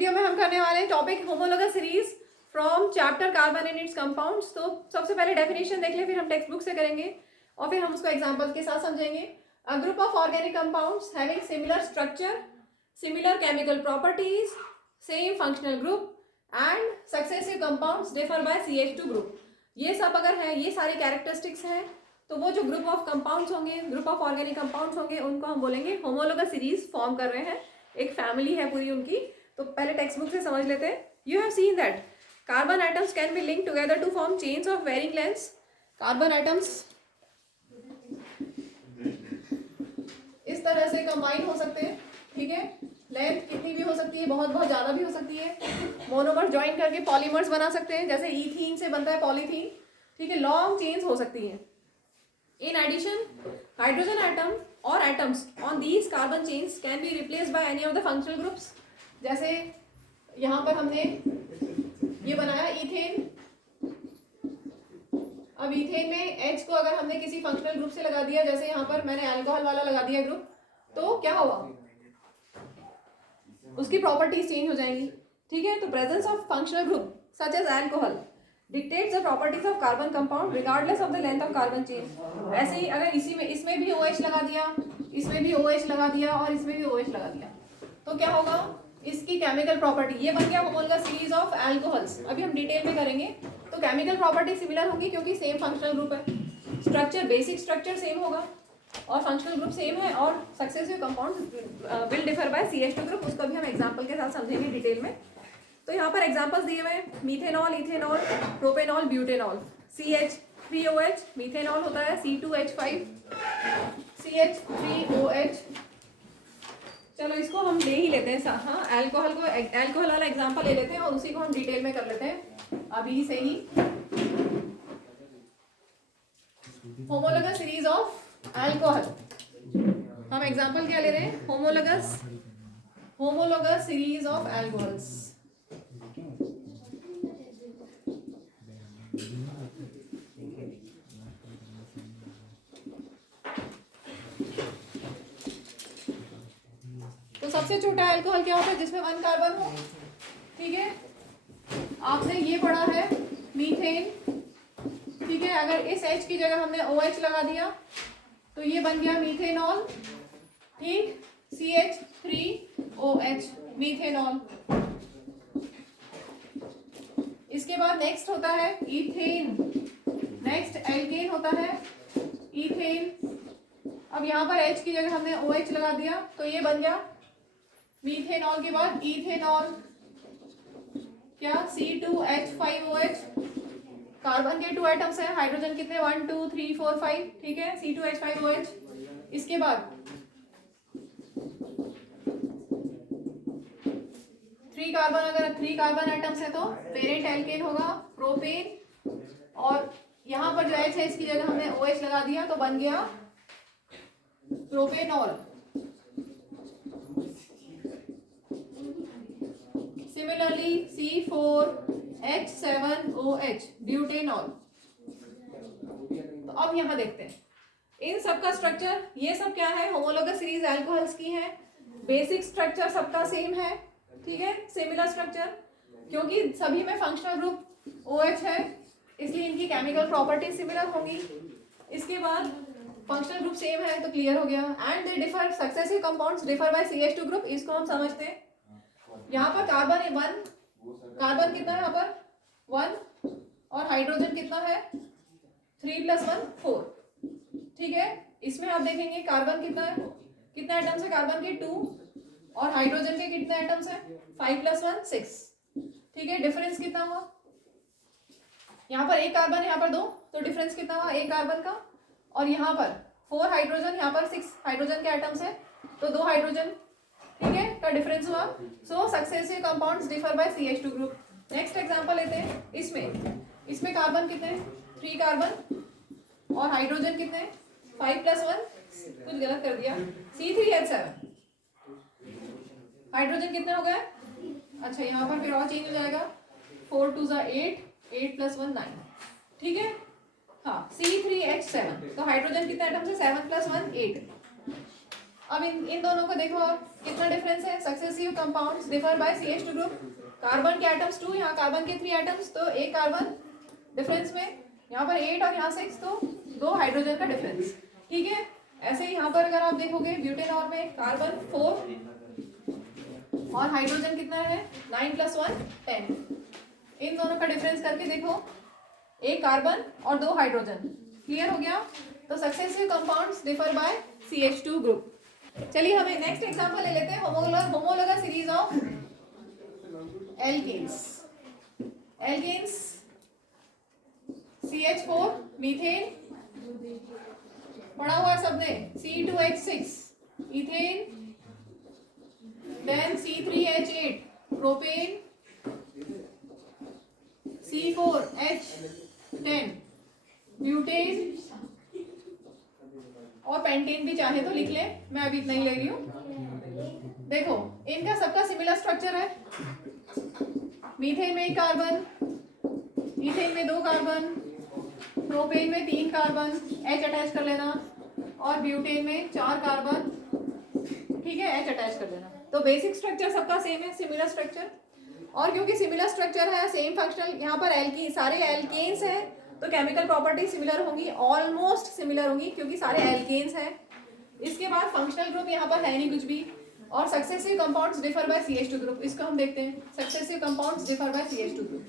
Video में हम करने वाले हैं topic homologous series from chapter carbon and it's compounds. तो सबसे पहले डेफिनेशन देख ले, फिर हम टेक्स्ट बुक से करेंगे और फिर हम उसको एग्जांपल के साथ समझेंगे। A group of organic compounds having similar structure, similar chemical properties, same functional group and successive compounds differ by CH2 group. ये सब अगर है, ये सारे कैरेक्टरिस्टिक्स हैं, तो वो जो ग्रुप ऑफ कंपाउंड्स होंगे, ग्रुप ऑफ ऑर्गेनिक कंपाउंड्स होंगे, उनको हम बोलेंगे होमोलोगस सीरीज फॉर्म कर रहे हैं। एक फैमिली है पूरी उनकी। तो पहले टेक्स्ट बुक से समझ लेते हैं। You have seen that carbon atoms can be link together to form chains of varying lengths. Carbon atoms इस तरह से कंबाइन हो सकते हैं, ठीक है। लेंथ कितनी भी हो सकती है, बहुत बहुत ज़्यादा भी हो सकती है। मोनोमर्स ज्वाइन करके पॉलीमर्स बना सकते हैं, जैसे ईथीन से बनता है पॉलीथीन, ठीक है। लॉन्ग चेन्स हो सकती हैं। In addition, hydrogen atom or atoms on these carbon chains can be replaced by any of the functional groups. जैसे यहाँ पर हमने ये बनाया इथेन। अब इथेन में H को अगर हमने किसी फंक्शनल ग्रुप से लगा दिया, जैसे यहाँ पर मैंने अल्कोहल वाला लगा दिया ग्रुप, तो क्या होगा, उसकी प्रॉपर्टीज चेंज हो जाएंगी, ठीक है। तो presence of functional group such as alcohol dictates the properties of carbon compound regardless of the length of carbon chain. ऐसे ही अगर इसी में, इसमें भी OH लगा दिया, इसमें भी OH लगा दिया और इसमें भी OH लगा दिया, तो क्या होगा, इसकी केमिकल प्रॉपर्टी, ये बन गया होमोलोगस सीरीज ऑफ अल्कोहल्स। अभी हम डिटेल में करेंगे। तो केमिकल प्रॉपर्टी सिमिलर होंगी क्योंकि सेम फंक्शनल ग्रुप है। स्ट्रक्चर, बेसिक स्ट्रक्चर सेम होगा और फंक्शनल ग्रुप सेम है, और successive compound will differ by CH2 group. उसको भी हम एग्जाम्पल के साथ समझेंगे डिटेल में। तो यहाँ पर एग्जांपल्स दिए हुए हैं, methanol, ethanol, propanol, butanol. CH3OH methanol होता है, C2H5, CH3OH। चलो इसको हम ले ही लेते हैं, हाँ, अल्कोहल को, अल्कोहल वाला एग्जांपल ले लेते हैं और उसी को हम डिटेल में कर लेते हैं अभी से ही। होमोलोगस सीरीज ऑफ अल्कोहल, हम एग्जांपल क्या ले रहे हैं, होमोलोगस सीरीज ऑफ अल्कोहल्स। तो सबसे छोटा अल्कोहल क्या होता है, जिसमें 1 कार्बन हो, ठीक है। आपने ये पढ़ा है मीथेन, ठीक है। अगर इस H की जगह हमने OH लगा दिया तो ये बन गया मीथेनॉल, ठीक। CH3OH methanol. इसके बाद नेक्स्ट होता है इथेन, नेक्स्ट एल्केन होता है इथेन। अब यहाँ पर H की जगह हमने OH लगा दिया तो ये बन गया मीथेनॉल के बाद इथेनॉल, क्या, C2H5OH। कार्बन के 2 एटम्स हैं, हाइड्रोजन कितने, 1 2 3 4 5, ठीक है, C2H5OH। इसके बाद 3 कार्बन, अगर 3 कार्बन एटम्स है तो पेरेंट एल्केन होगा, प्रोपेन। और यहाँ पर जो H है इसकी जगह हमने OH लगा दिया तो बन गया प्रोपेनॉल। Similarly C4H7OH butanol. तो अब यहाँ देखते हैं इन सब का स्ट्रक्चर। ये सब क्या है, होमोलोगस सीरीज अल्कोहल्स की है। बेसिक स्ट्रक्चर सबका सेम है, ठीक है, सिमिलर स्ट्रक्चर, क्योंकि सभी में फंक्शनल ग्रुप OH है, इसलिए इनकी केमिकल प्रॉपर्टी सिमिलर होंगी। इसके बाद फंक्शनल ग्रुप सेम है तो क्लियर हो गया। And they differ, successive compounds differ by CH2 group. इसको हम समझते हैं। यहाँ पर कार्बन 1, कार्बन कितना है यहाँ पर 1, और हाइड्रोजन कितना है 3 + 1 4, ठीक है। इसमें आप देखेंगे कार्बन कितना है, कितना एटम्स है कार्बन के 2, और हाइड्रोजन के कितने एटम्स हैं 5 + 1 6, ठीक है। डिफरेंस कितना हुआ, यहाँ पर 1 कार्बन, यहाँ पर 2, तो डिफरेंस कितना हुआ 1 कार्बन का। और यहाँ पर 4 हाइड्रोजन, यहाँ पर 6 हाइड्रोजन के एटम्स है तो 2 हाइड्रोजन, ठीक है, का डिफरेंस हुआ। So successive compounds differ by CH2 group. Next example लेते हैं। इसमें कार्बन कितने, 3 कार्बन, और हाइड्रोजन कितने 5 + 1, कुछ गलत कर दिया, C3H7। हाइड्रोजन कितने हो गए, अच्छा यहाँ पर फिर और चेंज हो जाएगा, 4 2 8, 8 + 1 9, ठीक है, हाँ, C3H7। तो हाइड्रोजन कितने एटम्स है 7 + 1 8। अब इन दोनों को देखो आप, कितना डिफरेंस है। Successive compounds differ by CH2 group. Carbon के एटम्स 2, यहाँ कार्बन के 3 एटम्स, तो एक कार्बन डिफरेंस में, यहाँ पर 8 और यहाँ 6, तो 2 हाइड्रोजन का डिफरेंस। ठीक है, ऐसे ही यहाँ पर अगर आप देखोगे ब्यूटेनॉल में कार्बन 4 और हाइड्रोजन कितना है 9 + 1 10। इन दोनों का डिफरेंस करके देखो, एक कार्बन और 2 हाइड्रोजन। क्लियर हो गया। तो successive compounds differ by CH2 group. चलिए हमें नेक्स्ट एग्जांपल ले लेते हैं, homologous series of alkanes. Alkanes CH4 methane पढ़ा हुआ सबने, C2H6 ethane, then C3H8 propane, C4H10 butane, और पेंटेन भी चाहे तो लिख ले, मैं अभी इतना ही ले रही हूँ। देखो इनका सबका सिमिलर स्ट्रक्चर है। मीथेन में 1 कार्बन, इथेन में 2 कार्बन, प्रोपेन में 3 कार्बन, H अटैच कर लेना, और ब्यूटेन में 4 कार्बन, ठीक है, H अटैच कर लेना। तो बेसिक स्ट्रक्चर सबका सेम है, सिमिलर स्ट्रक्चर। और क्योंकि सिमिलर स्ट्रक्चर है, सेम फंक्शनल, यहाँ पर सारे एल्केन्स हैं, तो केमिकल प्रॉपर्टी सिमिलर होंगी, ऑलमोस्ट सिमिलर होंगी, क्योंकि सारे एल्केन्स हैं। इसके बाद फंक्शनल ग्रुप यहाँ पर है नहीं कुछ भी। और successive compounds differ by CH2 group, इसको हम देखते हैं। Successive compounds differ by CH2 group.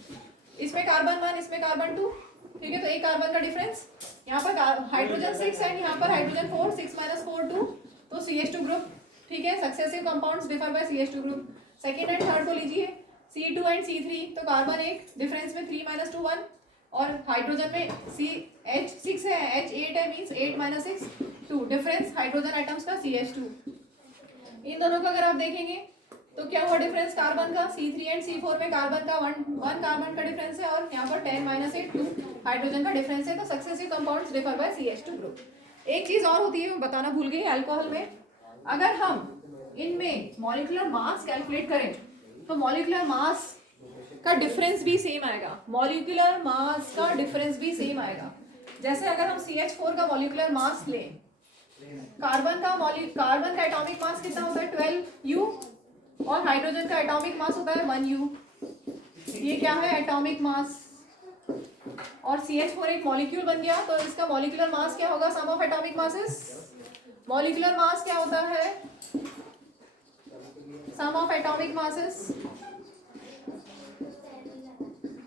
इसमें कार्बन 1, इसमें कार्बन 2, ठीक है, तो एक कार्बन का डिफरेंस। यहाँ पर हाइड्रोजन 6 है, यहाँ पर हाइड्रोजन 4, 6 - 4 2, तो CH2 ग्रुप। ठीक है, successive compounds differ by CH2 group. Second and third को लीजिए, C2 एंड C3, तो कार्बन 1 डिफरेंस में 3 - 2 1, और हाइड्रोजन में H6 है, H8 है, मींस 8 - 6 2, डिफरेंस हाइड्रोजन एटम्स का CH2। इन दोनों का अगर आप देखेंगे तो क्या हुआ डिफरेंस कार्बन का, C3 एंड C4 में कार्बन का 1 कार्बन का डिफरेंस है, और यहाँ पर 10 - 8 2 हाइड्रोजन का डिफरेंस है। तो successive compounds differ by CH2 group. एक चीज और होती है, मैं बताना भूल गई, अल्कोहल में अगर हम इनमें मॉलिक्यूलर मास कैलकुलेट करें तो मॉलिक्यूलर मास का डिफरेंस भी सेम आएगा। मॉलिक्यूलर मास का डिफरेंस भी सेम आएगा। जैसे अगर हम CH4 का मॉलिक्यूलर मास लें, कार्बन का एटॉमिक मास कितना होता है 12U, और हाइड्रोजन का एटॉमिक मास होता है 1U। ये क्या है एटॉमिक मास, और CH4 एक मॉलिक्यूल बन गया, तो इसका मॉलिक्यूलर मास क्या होगा, sum of atomic masses. Molecular mass क्या होता है, sum of atomic masses.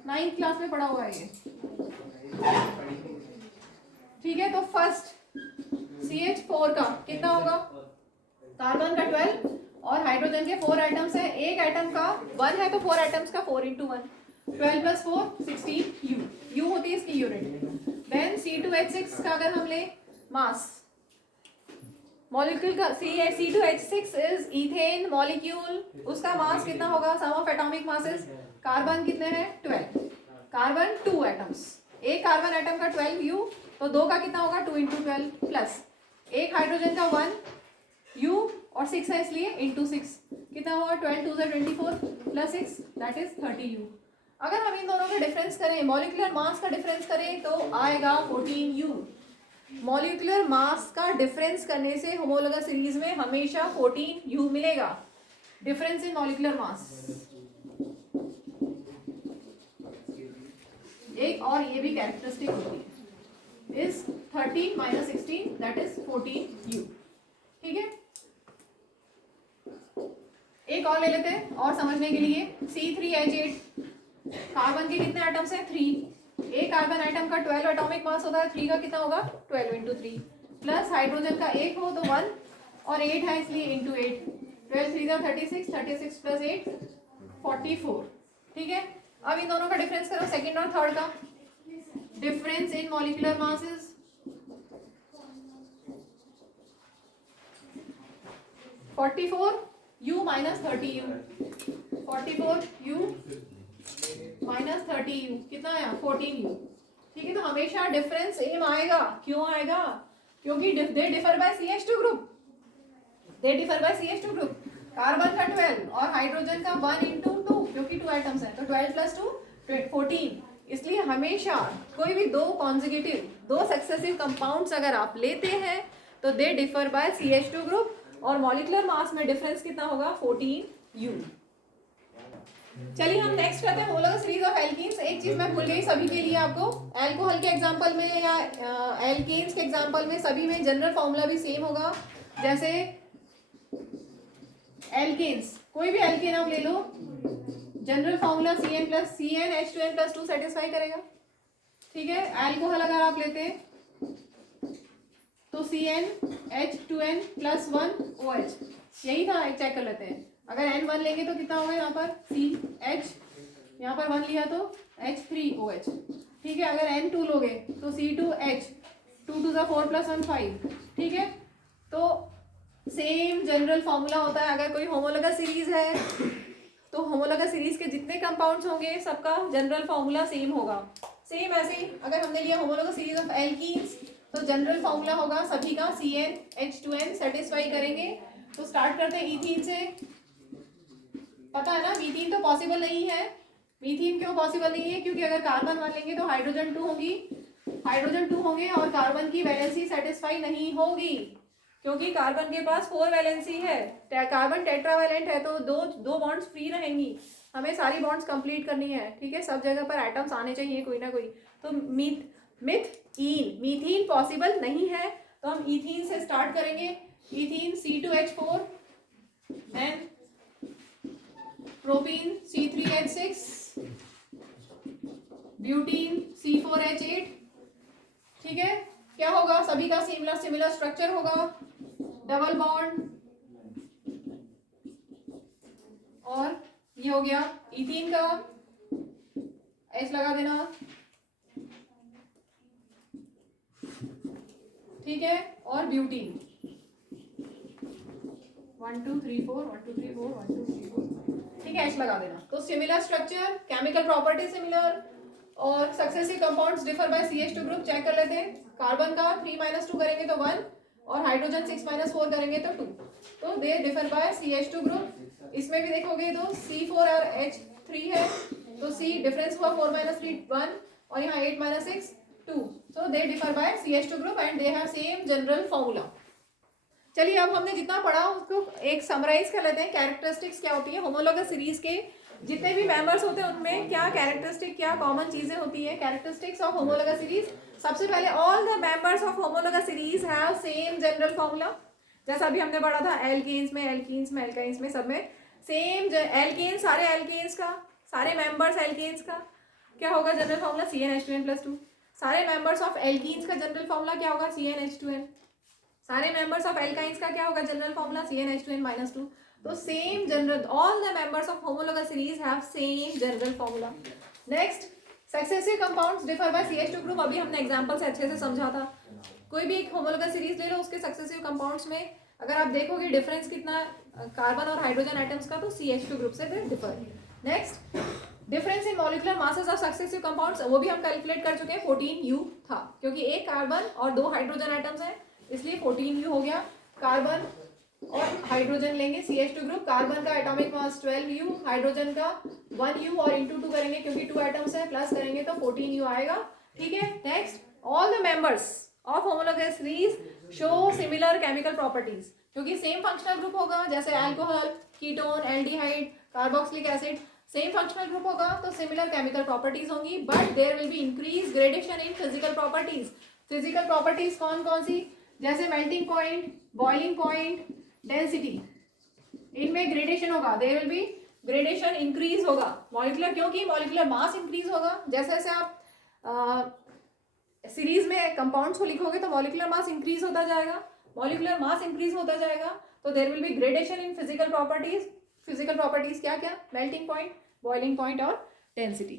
9th class में पढ़ा हुआ है ये, ठीक है। तो फर्स्ट CH4 का कितना होगा, कार्बन का 12 और हाइड्रोजन के 4 एटम्स है, एक एटम का 1 है, तो 4 एटम्स का 4 × 1, 12 + 4 16U, U होती है इसकी यूनिट। देन C2H6 का अगर हम ले मास, मॉलिक्यूल का C2H6 इज इथेन मॉलिक्यूल, उसका मास कितना होगा, sum of atomic masses. Carbon कितने हैं 12, कार्बन 2 एटम्स, एक कार्बन एटम का 12U, तो 2 का कितना होगा 2 × 12, प्लस एक हाइड्रोजन का 1U और 6 है इसलिए × 6, कितना होगा 12 2 = 24 + 6 दैट इज 30U। अगर हम इन दोनों का डिफरेंस करें, मॉलिक्यूलर मास का डिफरेंस करें, तो आएगा 14U। मॉलिक्यूलर मास का डिफरेंस करने से होमोलोगस सीरीज में हमेशा 14U मिलेगा, डिफरेंस इन मॉलिक्यूलर मास। एक और ये भी कैरेक्टरिस्टिक होती है, इज 13 - 16 दैट इज 14U। ठीक है, एक और ले लेते हैं और समझने के लिए। C3H8, कार्बन के कितने एटम्स हैं 3, एक कार्बन एटम का 12 एटॉमिक मास होता है, 3 का कितना होगा 12 × 3, प्लस हाइड्रोजन का 1 हो तो 1 और 8 है इसलिए × 8, 12 3 = 36, 36 + 8 44। ठीक है, अब इन दोनों का डिफरेंस करो, सेकंड और थर्ड का difference in molecular masses. 44U - 30U, 44U - 30U कितना आया 14U। ठीक है, तो हमेशा डिफरेंस सेम आएगा। क्यों आएगा, क्योंकि they differ by CH2 group, they differ by CH2 group. Carbon का 12 और हाइड्रोजन का 1 × 2, क्योंकि 2 एटम्स हैं, तो 12 + 2 14। इसलिए हमेशा कोई भी दो कॉन्जिक्यूटिव, दो सक्सेसिव कंपाउंड्स अगर आप लेते हैं तो they differ by CH2 group, और मॉलिक्यूलर मास में डिफरेंस कितना होगा 14U। चलिए हम नेक्स्ट करते हैं होमोलॉगस सीरीज ऑफ एल्कीन्स। एक चीज मैं भूल गई सभी के लिए, आपको अल्कोहल के एग्जांपल में या एल्कीन्स के एग्जांपल में सभी में जनरल फॉर्मूला भी सेम होगा। जैसे एल्केन्स, कोई भी एल्केन आप ले लो, जनरल फॉर्मूला CnH2n+2 सेटिस्फाई करेगा। ठीक है, अल्कोहल अगर आप लेते हैं तो CnH2n+1OH, यही था, एक चेक कर लेते हैं। अगर N1 लेंगे तो कितना होगा यहाँ पर CH, यहाँ पर 1 लिया तो H3OH। ठीक है, अगर N2 लोगे तो C2H, 2 2 4 + 1 5। ठीक है, तो सेम जनरल फॉर्मूला होता है। अगर कोई होमोलॉगस सीरीज है तो होमोलॉगस सीरीज के जितने कंपाउंड्स होंगे सबका जनरल फॉर्मूला सेम होगा। सेम ऐसे ही अगर हमने लिया होमोलॉगस सीरीज ऑफ एल्कीन्स तो जनरल फॉर्मूला होगा सभी का CnH2n सेटिस्फाई करेंगे। तो स्टार्ट करते हैं ईथीन से। पता है ना, मीथीन तो पॉसिबल नहीं है। मीथीन क्यों पॉसिबल नहीं है? क्योंकि अगर कार्बन 1 लेंगे तो हाइड्रोजन 2 होंगी, हाइड्रोजन 2 होंगे और कार्बन की वैलेंसी सेटिस्फाई नहीं होगी, क्योंकि कार्बन के पास 4 वैलेंसी है। कार्बन टेट्रावैलेंट है तो दो बॉन्ड्स फ्री रहेंगी। हमें सारी बॉन्ड्स कंप्लीट करनी है। ठीक है, सब जगह पर एटम्स आने चाहिए कोई ना कोई। तो मीथीन पॉसिबल नहीं है, तो हम ईथीन से स्टार्ट करेंगे। Ethene C2H4 and propene C3H6, butene C4H8। ठीक है, क्या होगा? सभी का सिमिलर स्ट्रक्चर होगा, डबल बॉन्ड। और ये हो गया इथीन का, H लगा देना। ठीक है, और ब्यूटीन 1 2 3 4 1 2 3 4 1 2 3 4। ठीक है, H लगा देना। तो similar structure, chemical property similar, और successive compounds differ by CH2 group check कर लेते हैं। कार्बन का 3 - 2 करेंगे तो 1 और हाइड्रोजन 6 - 4 करेंगे तो 2। तो they differ by CH2 group. इसमें भी देखोगे तो C4 और H3 है, तो C डिफरेंस हुआ 4 - 3 1 और यहाँ 8 - 6 2। तो they differ by CH2 group and they have same general formula. चलिए अब हमने जितना पढ़ा उसको एक समराइज कर लेते हैं। कैरेक्टरिस्टिक्स क्या होती है होमोलॉगस सीरीज के, जितने भी मेंबर्स होते हैं उनमें क्या कैरेक्टरिस्टिक, क्या कॉमन चीजें होती है। कैरेक्टरिस्टिक्स ऑफ होमोलॉगस सीरीज, सबसे पहले all the members of homologous series have same general formula. जैसा अभी हमने पढ़ा था एल्कीन्स में, एल्काइंस में, सब में सेम। एल्केन, सारे एल्केन्स का, सारे मेंबर्स एल्केन्स का क्या होगा जनरल फॉर्मूला CnH2n+2। सारे मेंबर्स ऑफ एल्कीन्स का जनरल फॉर्मूला क्या होगा CnH2n। सारे मेंबर्स ऑफ एल्काइंस का क्या होगा जनरल फॉर्मूला CnH2n-2। तो same general, all the members of homologous series have same general formula. Next, successive compounds differ by CH2 group. अभी हमने एग्जांपल से अच्छे से समझा था। कोई भी एक होमोलॉगस सीरीज ले लो, उसके सक्सेसिव कंपाउंड्स में अगर आप देखोगे डिफरेंस कितना कार्बन और हाइड्रोजन एटम्स का, तो CH2 ग्रुप से फिर differ. Next, difference in molecular masses of successive compounds, वो भी हम कैलकुलेट कर चुके हैं। 14U था, क्योंकि एक कार्बन और 2 हाइड्रोजन एटम्स हैं, इसलिए 14U हो गया। कार्बन और हाइड्रोजन लेंगे CH2 ग्रुप, कार्बन का एटॉमिक मास 12U, हाइड्रोजन का 1U और इंटू 2 करेंगे क्योंकि 2 एटम्स है, प्लस करेंगे तो 14U आएगा। ठीक है, next, all the members of homologous series show similar chemical properties, क्योंकि सेम फंक्शनल ग्रुप होगा। जैसे alcohol, ketone, aldehyde, carboxylic acid, same functional group होगा तो सिमिलर केमिकल प्रॉपर्टीज होंगी, but there will be increase gradation in physical properties. Physical properties कौन कौन सी? जैसे melting point, boiling point, density, इनमें ग्रेडेशन होगा। There will be gradation, increase होगा मॉलिक्यूलर, क्योंकि मॉलिक्यूलर मास इंक्रीज होगा। जैसे जैसे आप सीरीज में कंपाउंड्स को लिखोगे तो मॉलिक्यूलर मास इंक्रीज होता जाएगा, मॉलिक्यूलर मास इंक्रीज होता जाएगा, तो there will be gradation in physical properties. Physical properties क्या क्या? मेल्टिंग पॉइंट, बॉइलिंग पॉइंट और डेंसिटी।